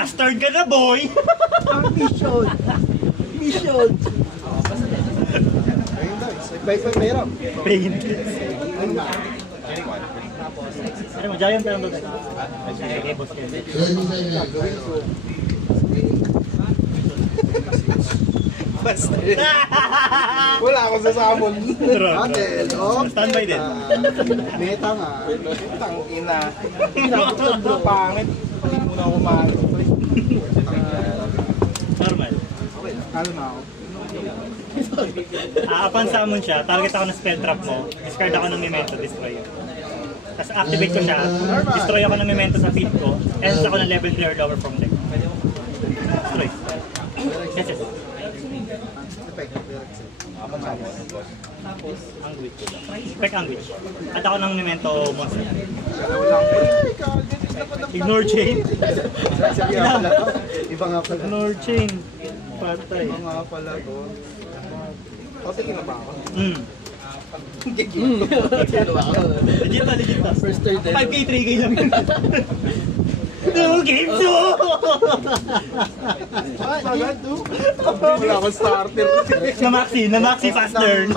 Bastard ka na, boy! Mission! Mission! Bye pa pera. Pain. Ano mo, giant ka lang doon. Okay, boss kayo. Bastard. Wala akong sasamon. Hotel, oh. Standby din. Meta nga. Tang ina. Bro, pangit. Hindi muna ako mahal. Normal. Okay lang. Kalo na ako. Upon summon siya, target ako ng spell trap mo, discard ako ng memento, destroy yun. Tapos activate ko siya, destroy ako ng memento sa field ko, ends ako ng level 3 or lower from deck. Destroy. Yes, yes. Anguish. Spec Anguish. At ako ng memento monster. Ignore chain. Iba nga pala. Ignore chain. Patay. Iba nga pala to. Kasi na ba ako? Legit na, legit na. First turn din. 5k, 3k lang yun. 2 games, oh! Ay, agad to. Wala akong starter. Na maxi fast turn.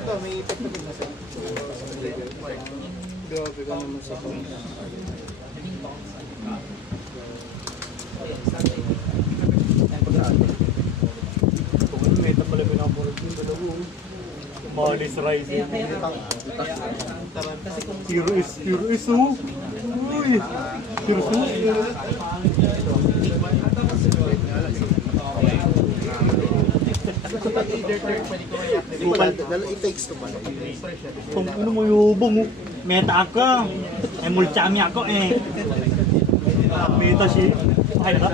Ito, may effect na din nasa. Grabe ka naman sa pang. Meta pala pinapurot yung dalawa. Malis Rising. Hero is, oh. Uy. Hero is, It-takes to pala. Kung ano mo yubong, meta ka. Eh, mulchami ako eh. Meta siya. Okay na ba?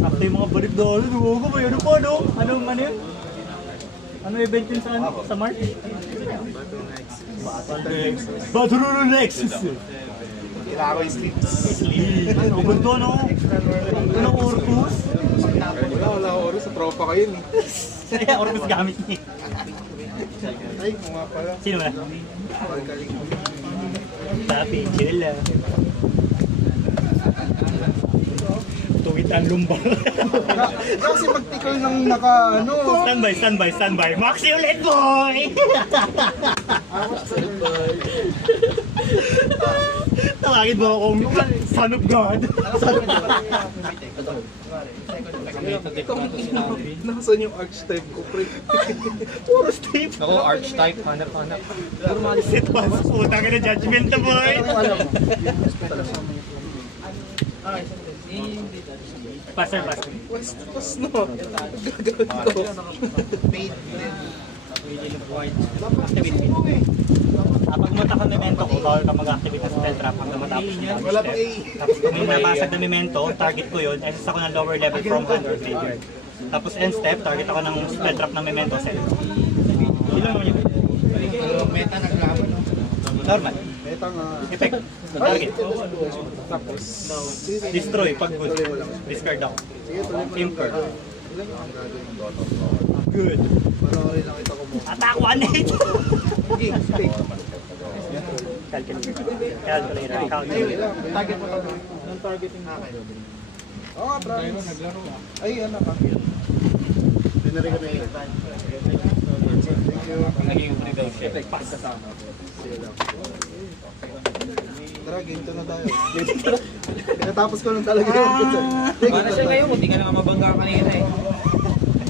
Sakto yung mga balik doon. Dugo ba yun? Ano po, no? Anong ano yun? Ano event yun sa ano? Sa March? Battle Nexus! Kailangan ko yung sleeps. Ano, ganito ano? Ano, Orcus? Wala ako oras. Sa tropa ko yun eh. Kaya Orcus gamit niya. Ay, mga pala. Sino na? Tapi, chill lang. Tuwit ang lumbar. Kasi pag-tickle ng naka, ano. Standby. Maxi ulit, boy! Tawagin mo akong son of God. Nasaan yung archetype ko, pre? Puro Steve. Ako, archetype, hanap. Sit once, puta ka na judgment na, boy. Passer. Pas no. Gagawin ko. Pag pumunta ka ng memento ko, bawal ka mag-activate ng spell trap hanggang matapos yung damage Wala pang step. Tapos kung may napasag na memento, target ko yun, access ako ng lower level from hand or graveyard. Tapos end step, target ako ng spell trap ng memento set. Yun lang naman yun. Meta naglaban, no? Normal. Meta nga. Effect. Target. Tapos, Destroy pag good. Discard ako. Sige, tuloy mo. Imper. Ilan yung ang gagawin ko? Good. Panoorin lang kita ko mo. Attack 1-8! Sige, speak. Calculator. Target mo lang. Non-targeting na kayo. Oo, promise. Ay, ano ka? Tinari ko na yun. Naging free daw siya. Tara, ginto na tayo. Pinatapos ko lang talaga yun. Para siya ngayon, hindi ka na nga mabangga kanina eh.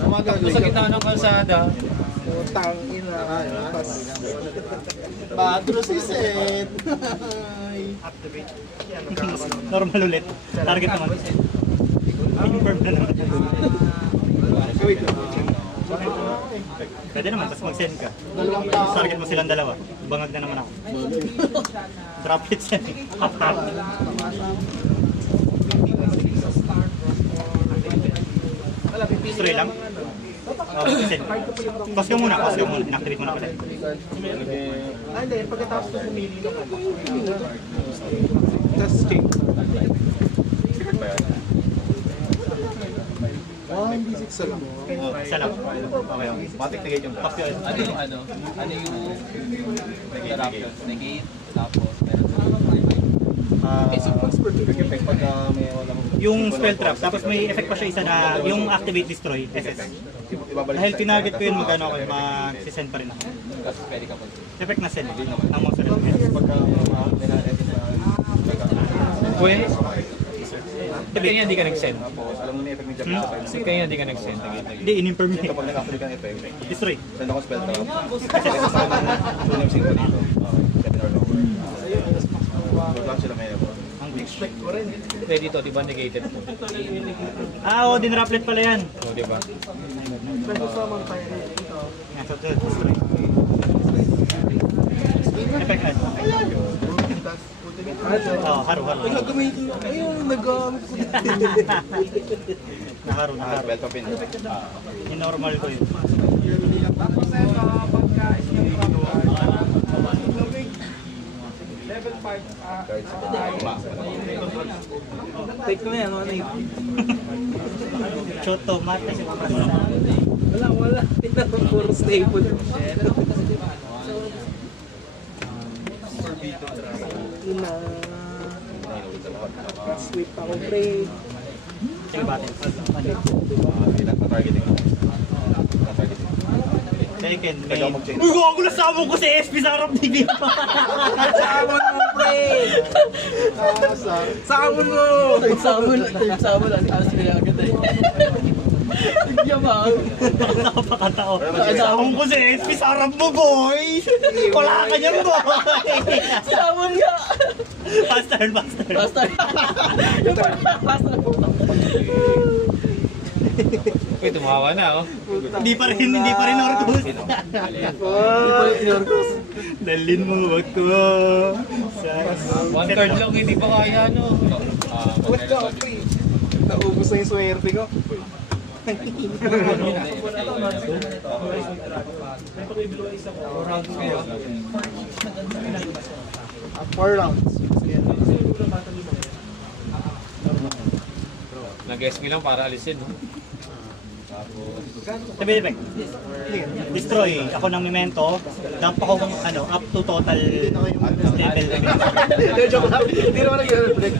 Tumakbo sa gitna ng kalsada. Utang ina. Badro si Seth. Activate. Normal ulit. Target naman. Confirm na naman. Wait. Pwede naman, tapos mag-send ka. Dalawang tao. Target mo silang dalawa. Bangag na naman ako. Drop hits yan eh. Half-half. Destroy lang. Send. Pause ka muna, pause ka muna. Inactivate mo na pala. Hindi. Pagkatapos ko pumili ng Tapos change. Isa lang. Isa lang. Okay. Matik negate yung Pause ka. Ano yung interruptions? Negate, tapos meron effect pagka may walang... Yung spell trap, tapos may effect pa siya isa na yung activate destroy, SS. Ibabalik Dahil tinarget ko yun, magano ako, mag-send pa rin ako. kasi pwede ka pa. Effect na send ng monster. pagka edit sa... Pwede? Kaya hindi ka nag-send. Tapos alam mo na yung effect ni Jack sa time. Kaya hindi ka nag-send. Hindi, in-imperm niya. Kapag nag-actually ka ng effect, Destroy. send ako spell trap. Kasi sa akin, yung sync ko dito. 7 or lower. Wala sila may effort. Ang expect ko rin. Pwede ito, di ba negated po? Oo, dinraplet pala yan. So, di ba? Yan, so destroy. Effect na. Oo, haro. Ayun, nagamit ko. Naharo. Spell trap yun. In-normal ko yun. Take mo yan, ano yun? Choto, mata si Papa. Wala. Tingnan mo, puro staple. Ina. Sweep ako, pre. Sige, batin. Ilan pa targeting? Na-targeting. Second, may... Pwede ako mag-change. Uy, gago na sabong ko si SP sa harap ni Bim. Samon mo, pre! Samon mo! Third sabon. Alas nila agad eh. Yabang. Napakatao. Sabong ko si SP sa harap mo, boy! Wala ka niyan, boy! Sabon nga! Faster. Basta. Uy, tumawa na oh. Hindi pa rin Orcus. Dalin mo ako. One card lang, hindi pa kaya no. What ka, pre? Naubos na yung swerte ko. Four rounds. Nag-SP lang para alisin no. Sabi effect. Destroy. Ako ng memento. Dump ako kung up to total level. Joke lang. Hindi naman nag-break.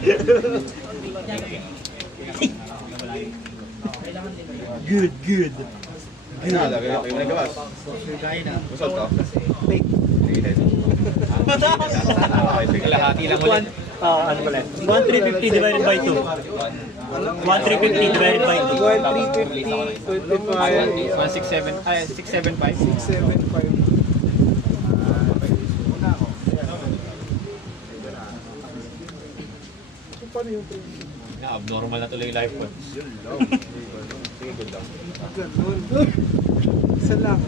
Good. Lagay yung nagawas. Usot to? Negated. Kalahati lang ulit. Ano pala? 1,350 divided by 2. 1,350 divided by 2. 350, 25, 675. 75. Paano yung Abnormal na tuloy yung life points. Sige, good lang. ganun? Isa lang.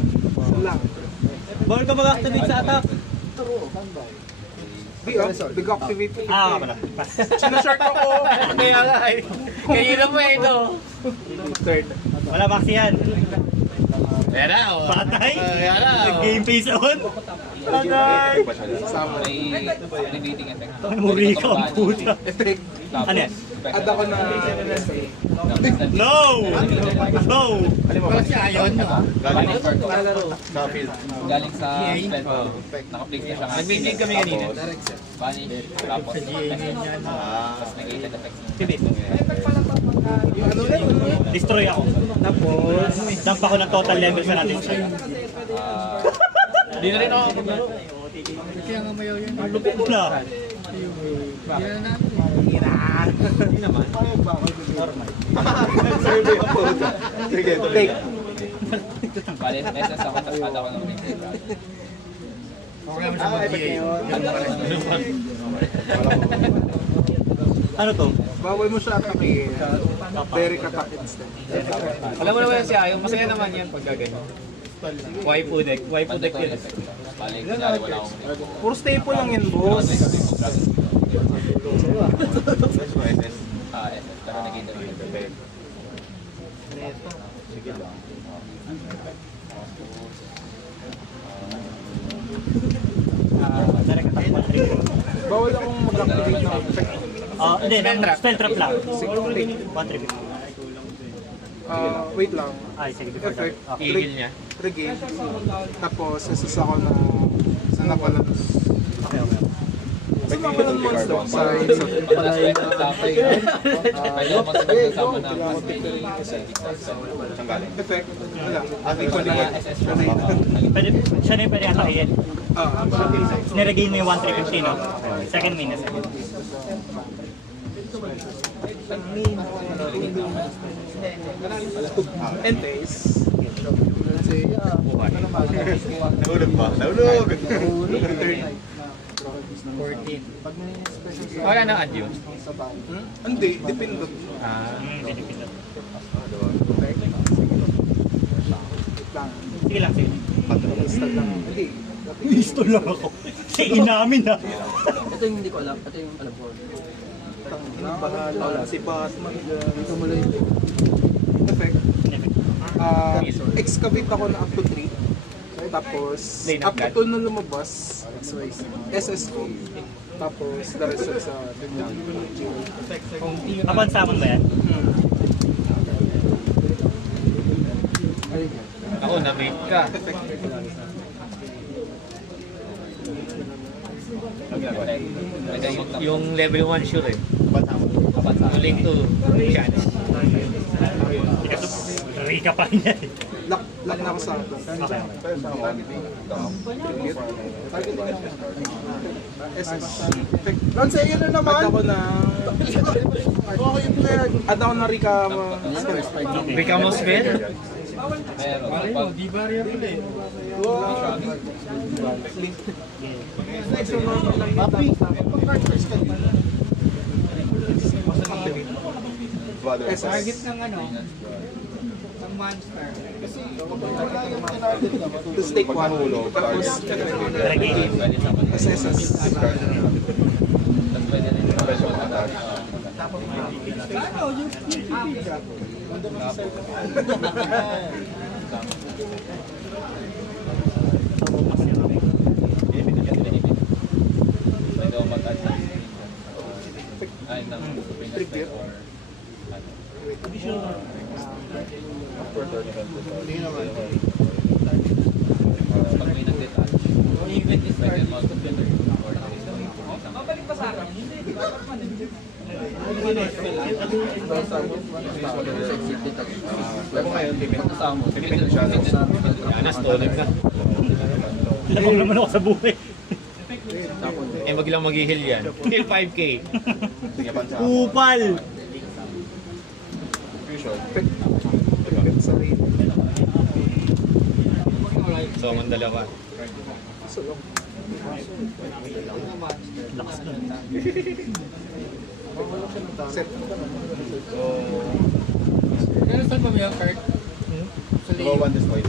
Bawal ka mag-activate sa attack. Big activate. Pala. Pass. Sinashort ako. Kaya nga eh. Kayo na po ito. Third. Wala max yan. Kaya na oh. Patay. Kaya na oh. Game face on. Patay. Effect pa siya. Sama. May elevating effect. Muri ka ang puta. Effect. Ano yan? Add ako na... No! Alam mo ba? Ayon. Galing sa field. Galing sa spell. Naka-place na siya. Nag-maintain kami kanina. Vanish. Tapos. Tapos negated effect. Tibit. Destroy ako. Tapos, Dump ako ng total level sa natin strike. Hindi na rin ako maglaro. Ang lupit na. Hindi naman. survey ako. Sige, take. Bale, SS ako, tapos kada ko ng ring. Ano to? Bawal mo siya atakin. Very attack instead. Alam mo naman si Ayong, masaya naman yan pag gagano. Waifu deck yun. Bale, kunyari wala akong ring. Puro staple lang yan, boss. SS, pero nakita rin. Sige lang. Direct attack 1 trigger. Bawal akong mag-activate ng effect. Hindi, spell trap lang. Sige, take. 1 trigger. Wait lang. Ay, sige, before that. Effect. Okay. Igil niya. Regain. Tapos, assess ako ng sa napalan. Okay, okay. Sa napalan monster. Sa Palay na tapay. Kaya mo kasama ng Saan galing? effect. Wala. Ating ko SS Pwede, siya na yung pwede atakin. Ah, Niregain mo yung 1 350, no? Second main na second. and taste. Nahulog ba? Nahulog! 14. Wala na add yun. Hindi, dependent. Pinipindot. Wait lang. Sige lang, sige. Install lang. Hindi. Listo lang ako. Sige namin ha. Ito yung hindi ko alam. Ito yung alam ko. Bahala. Si Batman dyan. Effect. Excavate ako na up to 3. Tapos, Lane of up to 2 na lumabas. SS ko. Tapos, the rest sa Upon summon ba yan? Ako, na-make ka. Yung level 1 sure eh. Link to chance. Rika pa rin yan. Lock na ako sa ato. Okay. SS. Effect. Ron, sa iyo na naman. Add ako na... Add ako na Rika. Ricamo spell? SS. ng ano, ng monster. Tapos take 1. Tapos, Regain. SS. Trigger. Pag may nag-detach, pwede mag-detach. Pero ngayon, pinipindot siya. Yan, na-stolen ka. Lamang naman ako sa buhay. Eh, wag lang mag-heal yan. Heal 5k. Sige, pansa. Kupal! Fusion. Trigger sa rin. So, ang dalawa. Sulong. Lakas nun. Set. So, Pero saan ba yung card? draw one destroy.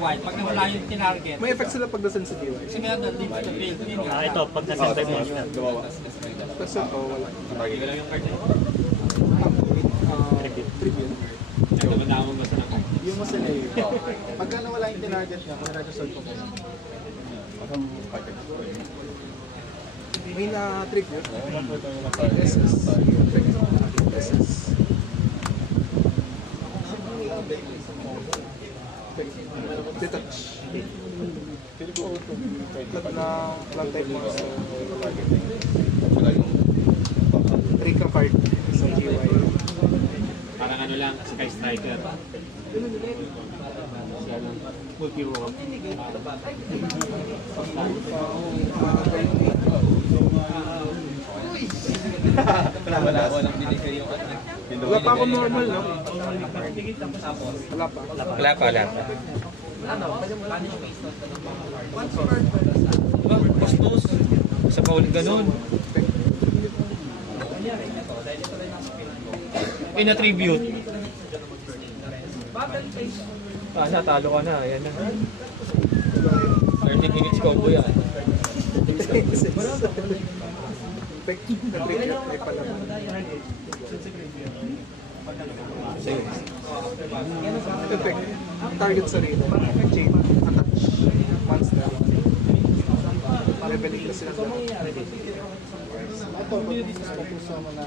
White. Pag nawala yung tinarget. May effect sila pag nasan sa DY. Kasi may ano, leave the field. Yun nga. Ito, pag nasa-center monster. Draw one. Tapos ito, wala. Target. Tribute. Naman mo sa nakay. Yung masala yun. Pagka nawala yung tinarget niya, kung nag-solve ko po. Masang target destroy. May na tribute. SS. SS. Detach. Lag na lang type mo sa Saka yung Rika card sa GY. Isang ano lang, Sky Striker. Multi-role. Wala ko nang binigay yung ano. Wala pa ako normal, no? Wala pa. Wala pa. Ba, postos. Sa paul ganun. In-attribute. Natalo ka na. Ayan na. 30 minutes combo yan. Ay pala. Effect. Target sarili. Chain. Attach. Monster. Leveling na sila. Ito, focus sa mga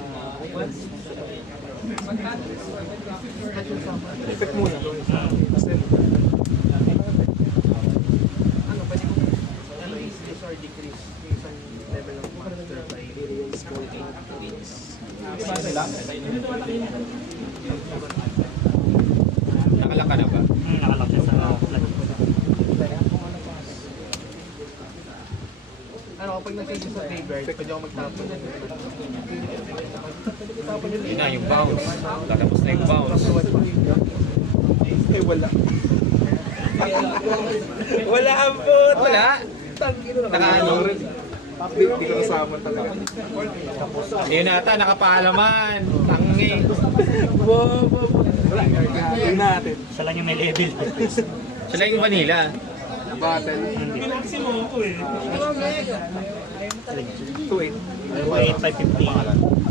effect muna. Kasi increase or decrease yung isang level ng monster by small increase. Nakalak ka na ba? Nakalak siya sa flag. Ano, kapag nag-change sa graveyard, pwede ako magtapon. Yun na, yung bounce. Tatapos na yung bounce. Eh, wala. Wala ang puta! Wala! Nakaano? Hindi ko nasama talaga. Yun ata, nakapaalaman. Tangi. Tingnan natin. Siya lang yung may level. Sila yung vanilla. Battle. 2-8. 8,550.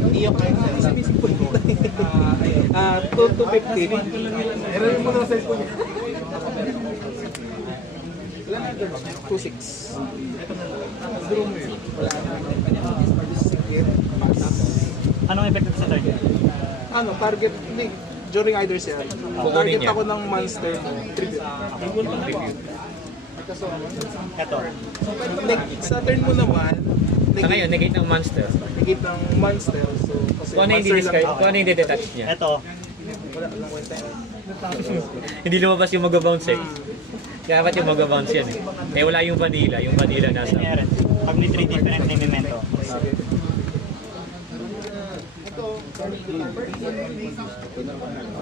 Hindi ako kayo sa isip po. 2-50. Meron mo na sa cellphone niya. 2-6. Anong effect sa turn? Ano, target, hindi. During either set. Target niya. ako ng monster mo. Tribute. Ito. Sa turn mo naman, Sa ngayon, negate ng monster. negate ng monster. So, kasi Kung ano yung monster di-discard, lang kung ano yung di-detach niya. Ito. Wala lang one time. Hindi lumabas yung mag-bounce eh. Kaya dapat yung mag-bounce yan eh. Eh wala yung vanilla. Yung vanilla nasa. Inherent. Pag may 3 different na memento.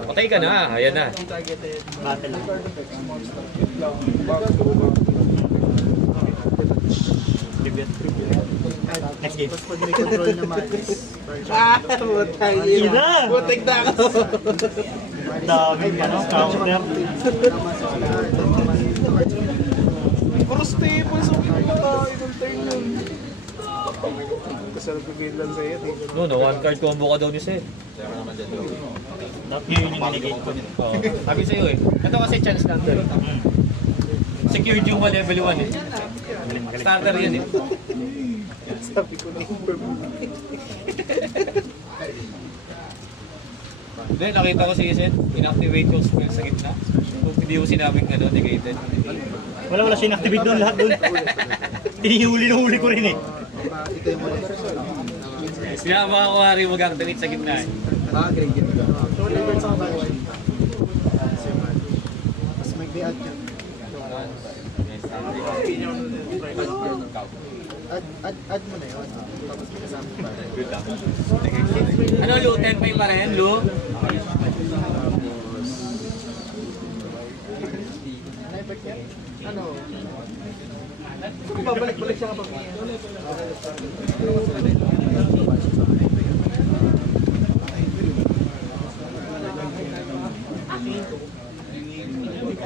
Patay ka na. Ayan na. Battle lang. Tribute. Next game. Pag may control naman. Butay Ina! Butik na ako. Daming ano, counter. Puro staples ang pinapatay ng turn yun. Kasi nag-gain lang sa'yo. No, one card combo ka daw ni Seth. Yun yung negate ko. Sabi sa'yo eh. Ito kasi chance lang to eh. Secured yung level 1 eh. Magaling, magaling. Starter yun eh. Sabi ko na Hindi, nakita ko si Seth. Inactivate yung spell sa gitna. Kung hindi ko sinabing ano, negated. Wala siya inactivate doon lahat doon. Tinihuli ko rin eh. ito yung muli. Kaya mga kuwari mag-activate sa gitna eh. Grade yun. So, level sa bawal. Mas may biat yun. Add mo na yun. Tapos kasama pa. Ano, Lu? 10 pa rin, Lu? Na-effect yan? Ano? Kung babalik-balik siya kapag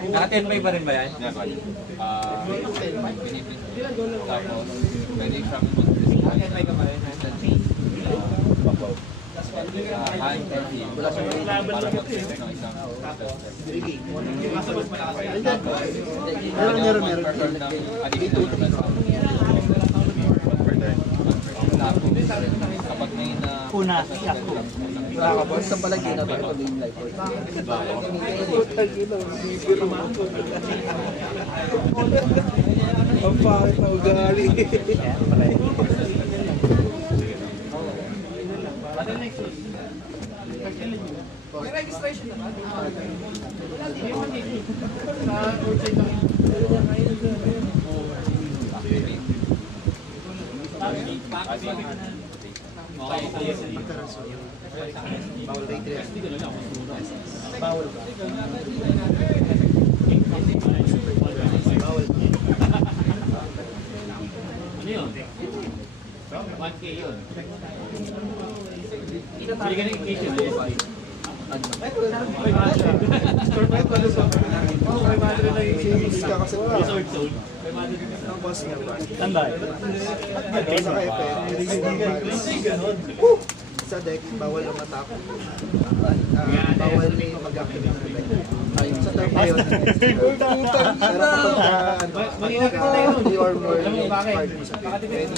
Naka 10 pa rin ba yan? Tapos, pwede from Naka 10 pa ka pa rin. hand team. Wala siyang para mag-save ng isang Meron. per turn ng additional tapos, kapag may na Una, shock ko. nakakabos sa palagi na ba ito game life? Ang pangit na ugali. Ayan, pala eh. Ano yun? 1K yun. Hindi ka nang issue na yun. Resort zone. Tanda. Sa deck, bawal ang attack. Bawal may mag-activate ng deck. Sa turn na yun. Pero kapag Mahirap ka na yun. 3 or more Alam mo bakit? card mo sa deck.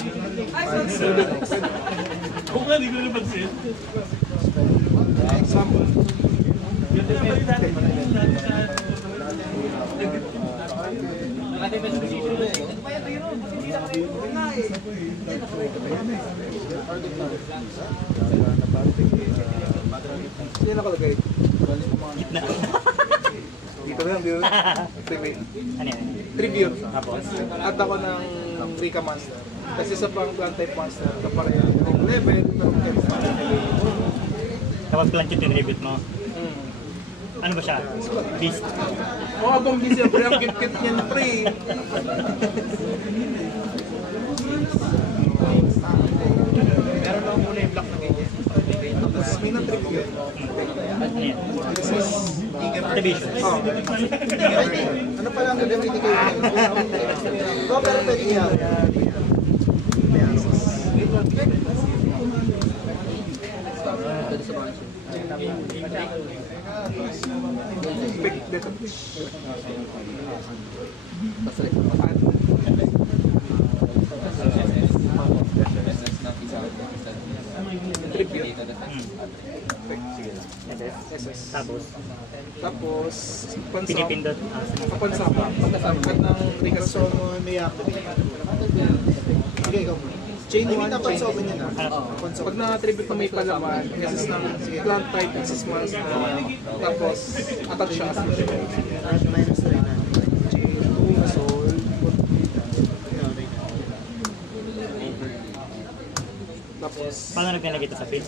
Kung nga, di ko napansin. Example. Nakatipid sa position mo eh. Sino nakalagay? Gitna. Dito na lang, dito na. Tribute. Ano yan? Tribute. Tapos? At ako ng Rika Monster. Kasi sa pang plant type monster, kapareha yung level, pero kaya sa Kapag plant yung tinribute mo, ano ba siya? Beast. O abang busy, pre, ang kit-kit niya na pre. Meron lang muna yung block na ganyan. Tapos may na-tribute. Ano yan? This is Activation. Oh. Ano pala ang gagamitin kayo? Oo, pero pwede niya. Pick dito. SS. Tapos, Tapos, pansap. pinipindot. Kapansapa. Pagkasama ng Ricasso mo ni-activate. Sige, ikaw muna. Chain 1, chain 2 niya na. Pag na-attribute na may palaman, SS ng plant type, SS monster, tapos attack siya. Minus 3 na. Chain 2, soul. Tapos, Paano naglalagay ito sa field?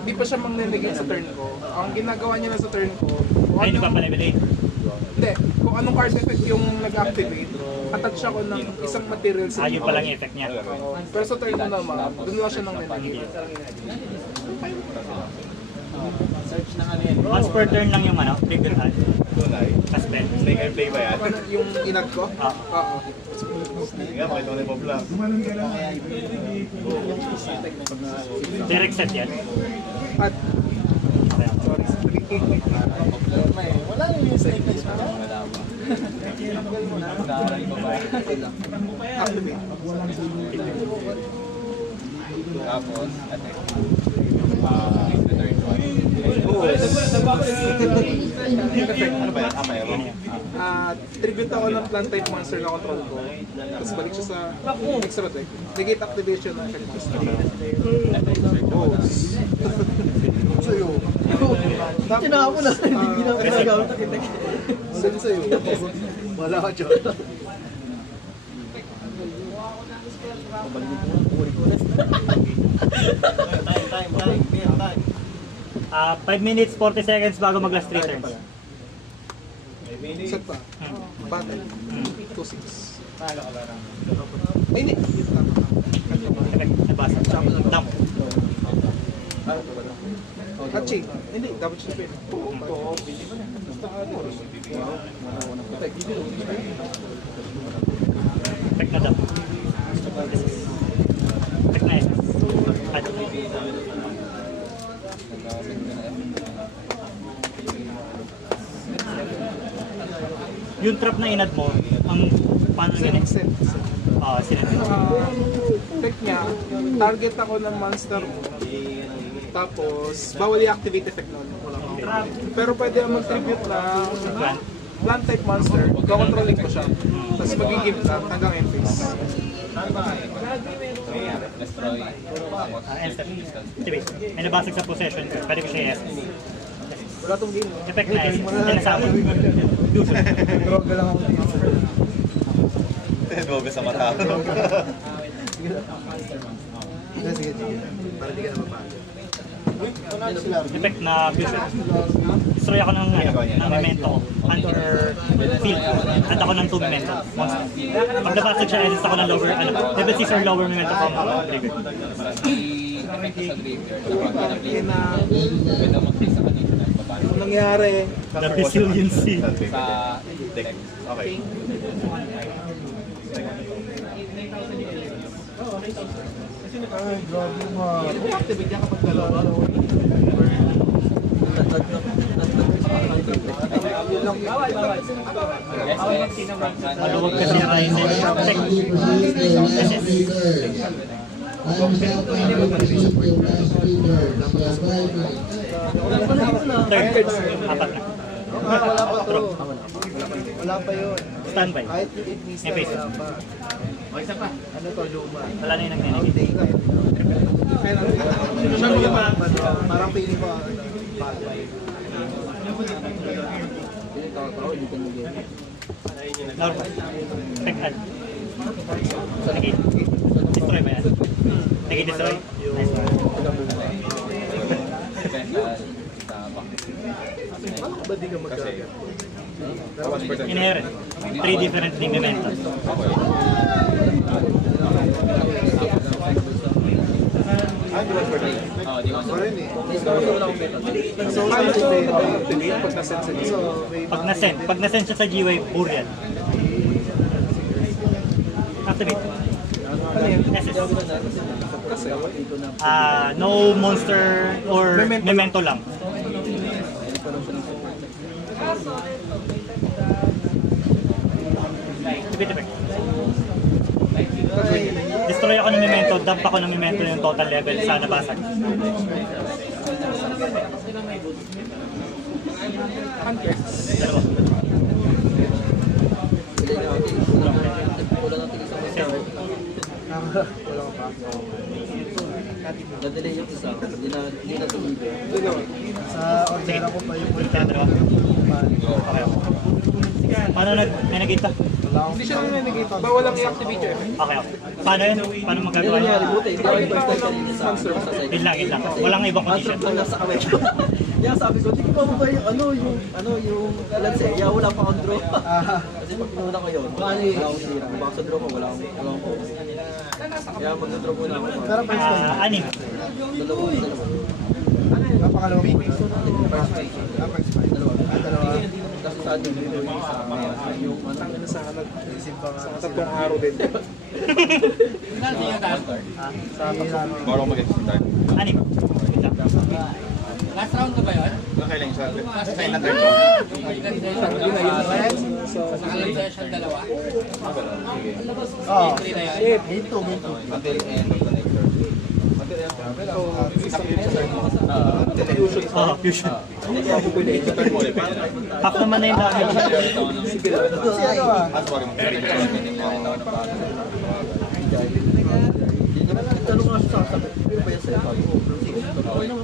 di pa siya mangnenegate sa turn ko. Ang ginagawa niya lang sa turn ko, Ay, hindi pa pala-evaluate. hindi, kung anong card effect yung nag-activate, attach ako ng isang material sa Yun pa lang yung effect niya. Pero sa turn ko naman, doon lang siya nang nenegate. Search na nga yan. Once per turn lang yung ano, trigger hand. Tunay. Tapos spell. Snake and play ba yan? Yung inag ko? Oo. Oo. Nga, pakita ko na yung pop-block. Direct set yan. At, Okay. sorry, Wala na yung snake legs mo. Wala ba? okay lang. Activate. Tapos, attack. Ano ba yan? Mayroon. Tribute ako ng plant type monster na control ko. Tapos balik siya sa extra deck. Negate activation na siya. Sa'yo. Tinako na. Hindi na ako ginagamit ang deck. Saan sa'yo? Wala ka dyan. Time. 5 minutes, 40 seconds bago mag-last 3 turns. Set pa. Battle. 2-6. Ay, hindi. Effect, nabasa. Dump. Hatching. Hindi, dapat siya pin. Effect na dump. Effect na SS. At yung trap na inad mo, ang paano ganyan? Set. Sinet. Tech niya, target ako ng monster mo. Tapos, bawal i-activate effect nun. Pero pwede ako mag-tribute na Plant. plant type monster. Kakontrolling ko siya. Tapos magiging plant hanggang end phase. End step. Activate. May nabasag sa possession ko. Pwede ko siya i-SS. Wala tong game. Effect na yun. Sinasama. Droga lang ako dito. Droga sa mata. Sige. Para di ka na mapagod. Effect na fusion. Destroy ako ng memento. Hunter field. At ako ng 2 memento. Monster. Pag nabasag siya, edit ako ng lower, level 6 or lower memento from trigger. Anong nangyari? The resiliency. Sa deck. Okay. Ay, grabe mo. Activate niya kapag dalawa. Maluwag kasi yung Ryzen. Third. Apat na. Wala pa to. Wala pa yun. Standby. Kahit yung 8 miss May face. wala pa. Ano to, luma? Wala na yung nag-nenegate. Parang feeling ko bago. Normal. Effect add. Negate. Destroy ba yan? Negate destroy? Nice one. Bakit ba di ka magkagad? Inherent. 3 different thing memento. Ako rin eh. Pag nasend siya sa GY, burial. Activate. SS. No monster or memento lang. Activate effect. Destroy ako ng memento, dump ako ng memento yung total level sa nabasag. Dalawa. Wala pa. Na-delay yung isa, hindi na tumibig. Sa order ako pa yung Dalawa. Okay. Paano nag-negate ka? Hindi siya nang-negate. Bawal lang i-activate yun. Okay. Paano yun? Paano magagawa yun? Buti, hindi ako yung first time kanina sa side. Yun lang. Walang ibang condition. Ang nasa kamay ko. Kaya sabi ko, hindi ko ba yung Lancea, wala pa akong draw. Kasi pag pinuna ko yun, wala akong sinira. Kung baka sa draw ko, wala akong focus. Kaya mag-draw muna ako. Pero first time. Anim. Dalawa. Napakalawang muna. First time. First time. Dalawa. Kasi sa atin, yung isa, yung Tangin na sa alag. Isip pa nga. Tatlong araw din. Saan yung taas? Sa ilan. Marong mag-start. Anim. Wait lang. Last round ka ba yun? Kailan siya? Kailan turn ko? Sa alay session dalawa? Oo. Three na yan? Game 2. Until end of the next turn. Until end Oh, fusion. turn mo ulit. Half naman na yung damage. Si ano ah? Mas wag mo. tanong nga siya sa sabi, pero ba yan sa'yo? Sabi ko, okay naman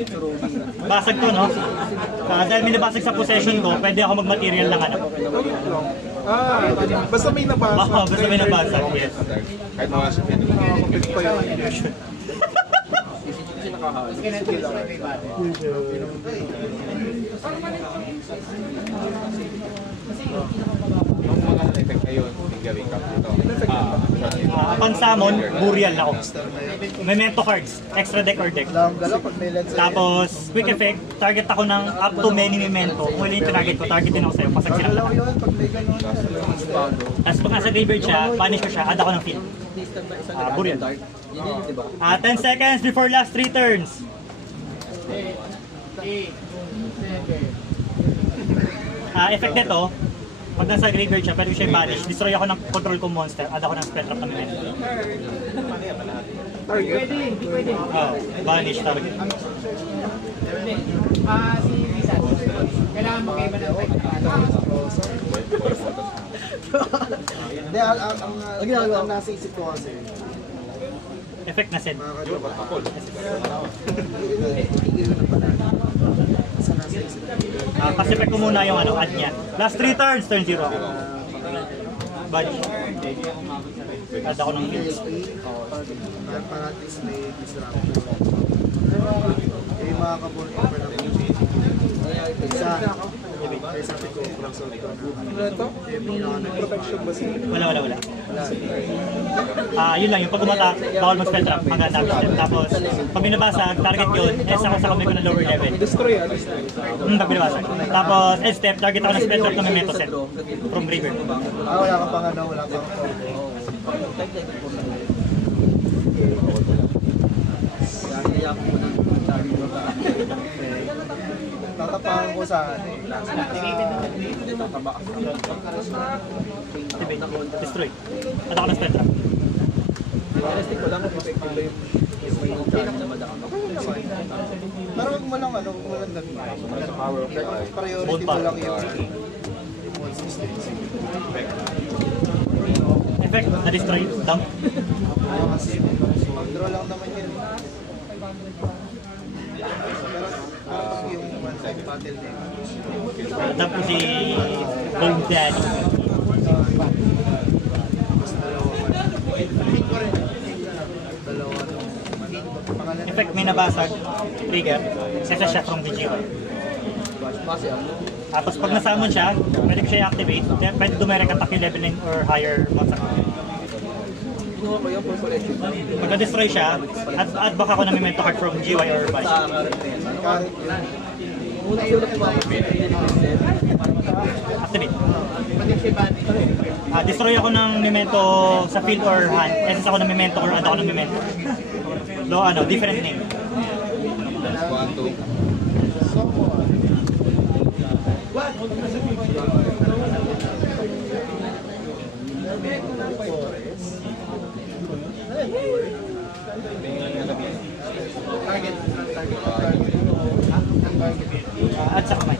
pero Basag to, no? Dahil may nabasag sa possession ko, pwede ako mag-material lang, ano? Basta may nabasa. Oo, basta may nabasag, yes. Kahit mga sa pin. Nakakapit pa yun. kasi nakahalo. Yung mga effect ngayon, yung gawin ka dito. Pang summon, burial ako. Memento cards, extra deck or deck. Alam gala pag may lens. Tapos, quick effect, target ako ng up to many memento. Kung ano yung target ko, target din ako sa'yo, pasag sila Galaw lahat. yun pag may ganun. Tapos pag nasa graveyard siya, banish ko siya, add ako ng field. Burial. Yun yun, di ba? 10 seconds before last 3 turns. Effect nito, pag nasa graveyard siya, pwede ko siya i-banish. Destroy ako ng control ko monster, add ako ng spell trap ng memento. Pwede. Banish target. Si Lisa, kailangan mo kayo ba ng type? Hindi, ang nasa isip ko kasi, Effect na send. Pass effect ko muna yung ano, add niya. Last 3 turns, turn 0. Body. Add ako ng field. Para at least may disruption. Eh, mga kabort ko pa lang. Isa, eh, sabi ko, cross-out ko na. Protection ba siya? Wala. Yun lang, yung pag umata, bawal mag-spell trap, hanggang double step. Tapos, pag binabasag, target yun, sa kamay ko na lower level. Destroy. Pag binabasag. Tapos, end step, target ako ng spell trap na memento set. From river. Wala ka pang ano, wala pang Kaya ko muna ng sabi mo ka. tatapangan ko sa ano eh. Hindi tataba ako. Destroy. At ako ng spell trap. Honestly ko lang effective ba yung may time na madaan ako. Pero huwag mo lang ano, huwag mo lang dami. Power of the eye. Priority mo lang yung Effect, na-destroy. Dump. control lang naman yun. Pero pag yung one-side battle na yun. Dump ko si Bone Daddy. Effect, may nabasag. Trigger. Isa siya from the GY. Base ano? Tapos pag nasamon siya, pwede ko siya i-activate. Then pwede dumirect attack yung level 9 or higher monster. Kinuha ko yung full collection. Pagka destroy siya, add back ako ng memento card from GY or Vice. Sa current na yan. Current yun. Una sulat ko ako. Activate. Destroy ako ng memento sa field or hand. Essence ako ng memento or add ako ng memento. Do ano, different name. 1, 2. Add sa kamay.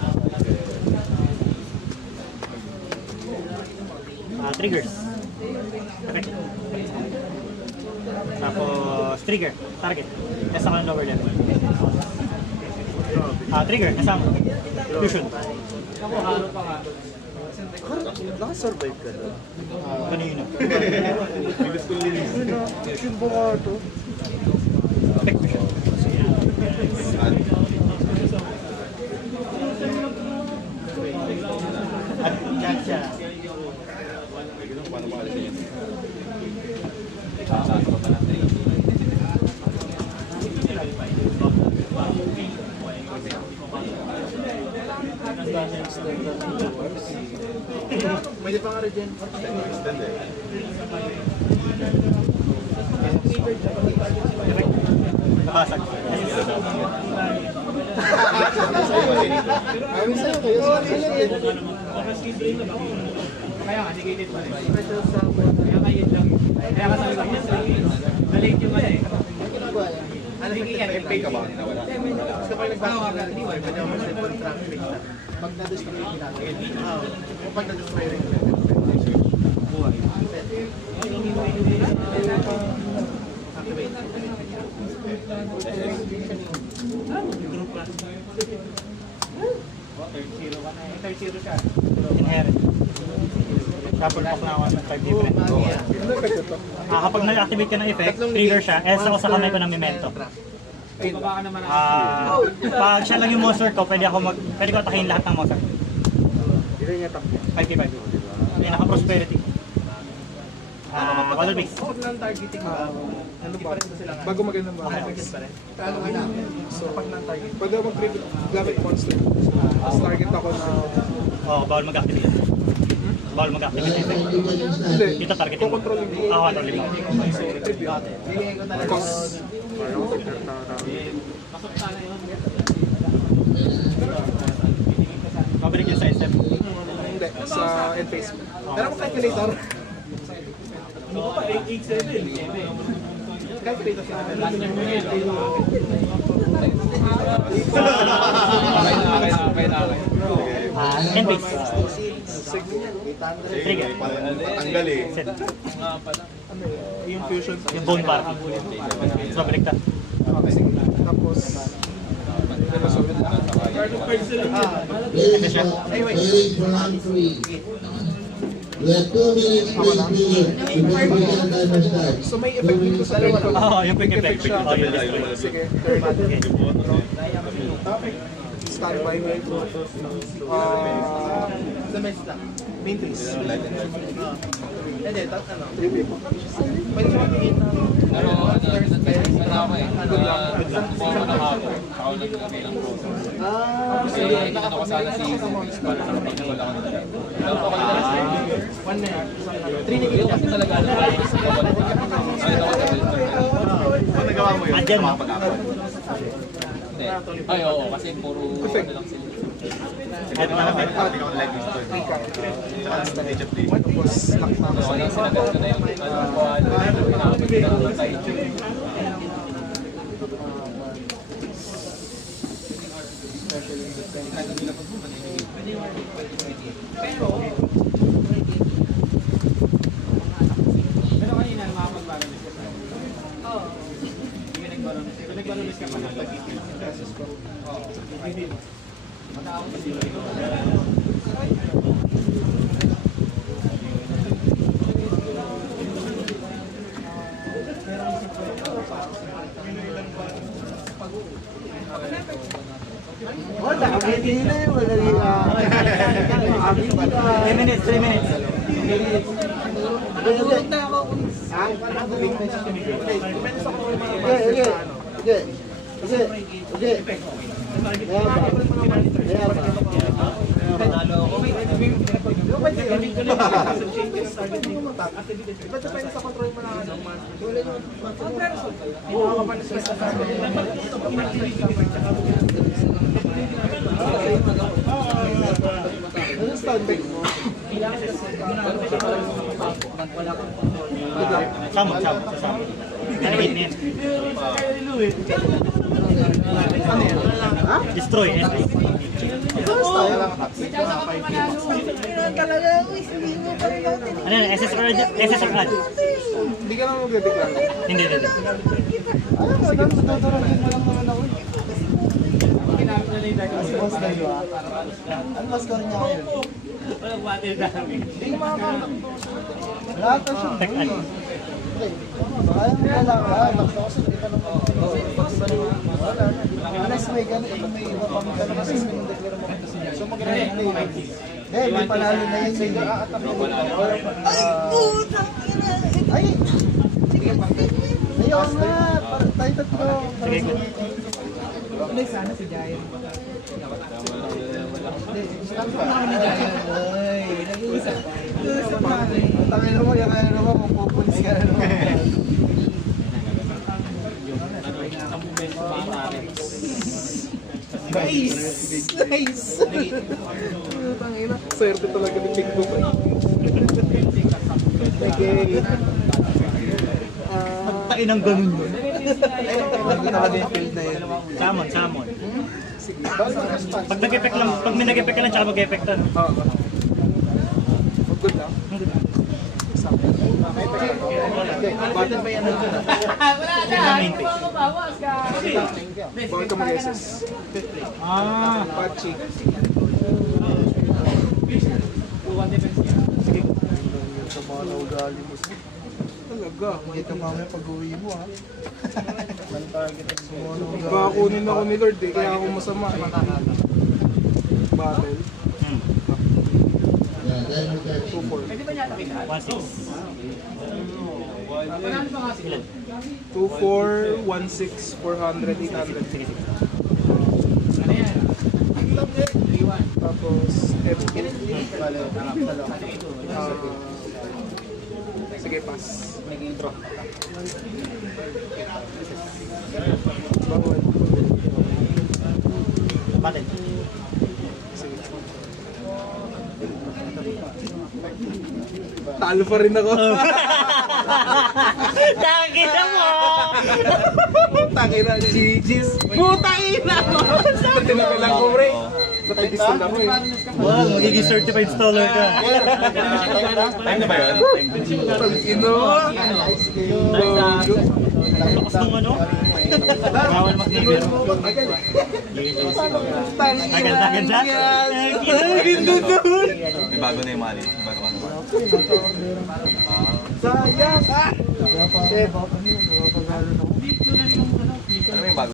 Triggers. Okay. Tapos trigger, target. Nasa ako ng lower level. Trigger, kasama. Fusion. Nakasurvive ka na. Kanina. Bilis ko linis. Yung buka ito. Effect fusion. At gotcha. Paano makalisin yun? Pwede pa nga regen. Extend eh. Nabasag. Ayun sa'yo kayo. Kaya nga, negated pa rin. Kaya nga yun lang. Kaya nga sabi ko, balik yung ano eh. Ano sige yan? May pay ka ba? Nawala. Gusto ko yung nagbasa ng D1, pwede ako mag-set contract rate na. Pag na-destroy yung ginagawa. O pag na-destroy rin. Buhay. Inherit. Double lock na ako ng 5 different. Kapag nag-activate ka ng effect, trigger siya, ako sa kamay ko ng memento. Baba ka naman Pag siya lang yung monster ko, pwede ko atakin lahat ng monster. Hindi niya tap. 5k5. May naka-prosperity. Color base. Huwag lang targeting ba? Ano ba? Bago magandang ba? Paano ka na? So, pag non-target. Pwede ako mag-tribute gamit monster. Tapos target ako na... Bawal mag-activate. Bawal mag-activate na effect. Hindi. Ito targeting mo. Controlling mo. Controlling mo. So, tribute. Cost. Pabalik yung side step. Hindi. Sa end phase. Pero mo calculator. Ano pa? 887. Calculator siya. Okay na. End base. Trigger. Patanggal eh. Set. Ano yung fusion. Yung bone party. So, baliktad. Okay, sige. Tapos, Kasi siya. Page round 3. We have 2 minutes to begin. Before we can timer start. so may effect dito sa dalawa. Oo, yung quick effect. siya. Oh, yung destroy. Sige, turn natin. Standby. Main phase. Hindi, ano? Pwede ka magiging Pero ako eh. Good luck. Buwan na hapon. Ako nag-gabi ng pro. Kasi ano ko sana si Ispan sa kapag wala ko na. Pero ako na one na. Hindi ko kasi talaga alam. Ano nagawa mo yun? Andyan, no? Ay, oo. Kasi puro ano lang sila. Ano na naman? Hindi ko like gusto. Tsaka stage of play. Tapos, lock na. So, ano, sinagat ko na yung kuhan. Pinakapit na ang tayo. Pero kanina, makapag-balance ka sa Oo. Hindi ka nag-balance. Kung nag-balance ka pa na, hindi. Matawag ka sila. Wala, hindi na yun. Wala rin. 3 minutes, 3 minutes. Nagulog na ako. Ha? Sige. Ba't depende sa control mo na ano? Ano standby mo? Samot, samot, samot. Nalagit niya. Destroy. Ano yan? SSR add? Hindi ka lang mag-declare. Hindi. Ginamit na lang yung diagnosis. Ano mas score niya ngayon? Walang water dami. Lahat na siya. Tech add. Baka yung kailangan. Basta kasi hindi ka naman. Unless may ganun, may iba pang ganun kasi may declare mo. So mag-replay. May panalo na yun. Sige, ay! Sige, ayaw nga. Tayo tatlo. Sige, good. Hindi, sana si Giant. Ay, nag-uusap. Nag-uusap namin. Tangin mo, yung ano naman, mapupulis ka na naman. Nice! Tangina. Swerte talaga ni Big Book. Okay. Tain ang ganun yun. Naka-field na yun. Samon. Sige. Basta response. Pag nag-effect lang, pag may nag-effect ka lang, tsaka mag-effect ka. Oo. Good lang. Bakit ba yan? Main phase. Bakit ka mag-SS? Ah. Pachi. Sa mga naugali mo. Talaga. Kita mamaya pag-uwi mo ha. Baka kunin ako ni Lord eh, kaya ako masama. Battle. Yeah, timer starts. 2-4. 2-4, 1-6, 400, 800. Tapos, FP. Sige, pass. Bawal. Battle. Sige. Talo pa rin ako. Tangin na mo! Putangin na si Gis. Putangin na mo! Tinagalan ko, pre. Nakay-distal ako eh. Wow, magiging certified installer ka. Time na ba yun? Ino! Lakas nung ano? Bawal mag-neighbor. Agad-agad na. May bago na yung mali. May bago ka naman. Sayang! Ano yung bago?